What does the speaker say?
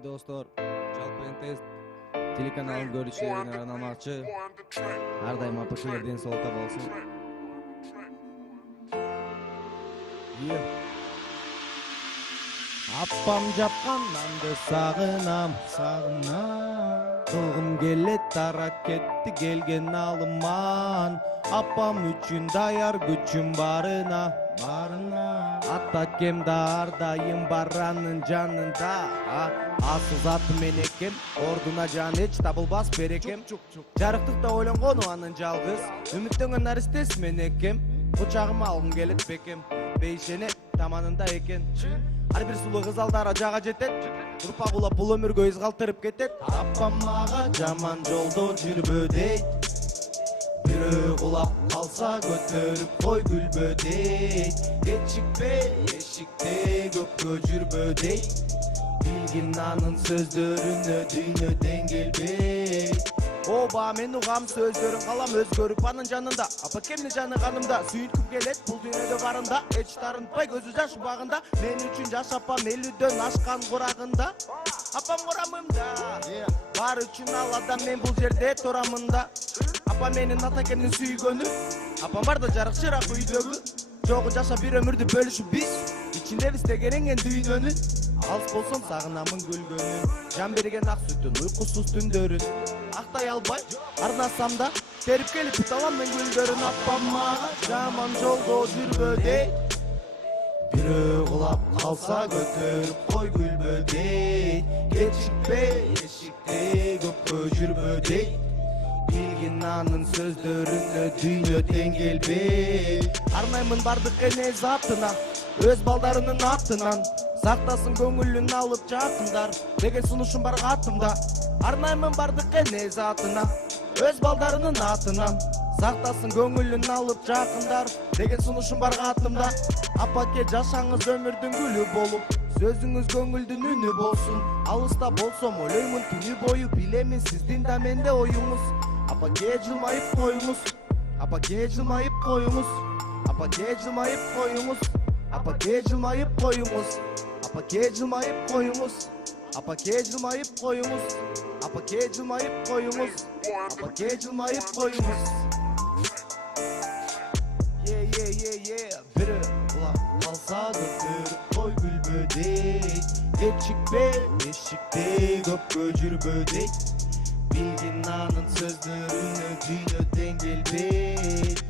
достор, жалпы НТС телеканалын көрүүчүлөрүнө арналмакчы. Ар дайым апкелерден соолукта болсун. Апам жапкан нанды сагынам. Кылгым келет таракетти келген алыман. Апам үчүн даяр күчүм барына. Ата кем да ар дайым баранын жанында. Асыл заты мен экем, ордуна жан эч табылбас берекем. Жарыктыкта ойлонгону анын жалгыз, үмүттөнгөн наристес мен экем. Кучагыма алгым келет бекем, бейшенет таманында экен. Ар бир сулуу кыз алдара жага жетет, урпак улап бул өмүргө из калтырып кетет. Апам мага жаман жолдо жүрбө дейт, бирөө кулап калса көтөрүп кой күлбө дейт. Кечикпе эшикте көпкө жүрбө дейт, билгин анын сөздөрүнө дүйнөдөн келбейт. Оба мен угам сөздөрүн калам өзгөрүп анын жанында. Апа кемдин жаны канымда, сүйүткүм келет бул дүйнөдө барында. Эч тарынбай көзү жаш багында, мен үчүн жаш апам элүүдөн ашкан курагында. Апам курамымда, бар үчүн ал адам, мен бул жерде турамында. Апа менин ата кемдин сүйгөнү, апам барда жарык чырак үйдөгү. Жогу жашап бир өмүрдү бөлүшүп биз, ичиндебиз тегереңген дүйнөнүн. Алыс болсом сагынамын күлгөнүн, жан берген ак сүтүн, уйкусуз түндөрүн. Актай албай, арнасам да, терип келип бүт алам мен гүлдөрүн. Апам мага жаман жолдо жүрбө дейт, бирөө кулап калса көтөрүп кой күлбө дейт. Кечикпе эшикте көпкө жүрбө дейт, билгин анын сөздөрүнө дүйнөдөн келбейт. Арнаймын бардык эне затына, өз балдарынын атынан. Сактасын көңүлүн алып жакындар, деген сунушум бар катымда. Арнаймын бардык эне затына, өз балдарынын атынан. Сактасын көңүлүн алып жакындар, деген сунушум бар катымда. Апаке жашаңыз өмүрдүн гүлү болуп, сөзүңүз көңүлдүн үнү болсун. Алыста болсом ойлоймун түнү бою, билемин сиздин да менде оюңуз. Апаке жылмайып коюңуз, апаке жылмайып коюңуз, апаке жылмайып коюңуз, апаке жылмайып коюңуз, апаке жылмайып коюңуз, апаке жылмайып коюңуз, апаке жылмайып коюңуз, апаке жылмайып коюңуз. Бирөө кулап калса көтөрүп кой күлбө дейт, кечикпе эшикте көпкө жүрбө дейт, билгин анын сөздөрүнө дүйнөдөн келбейт.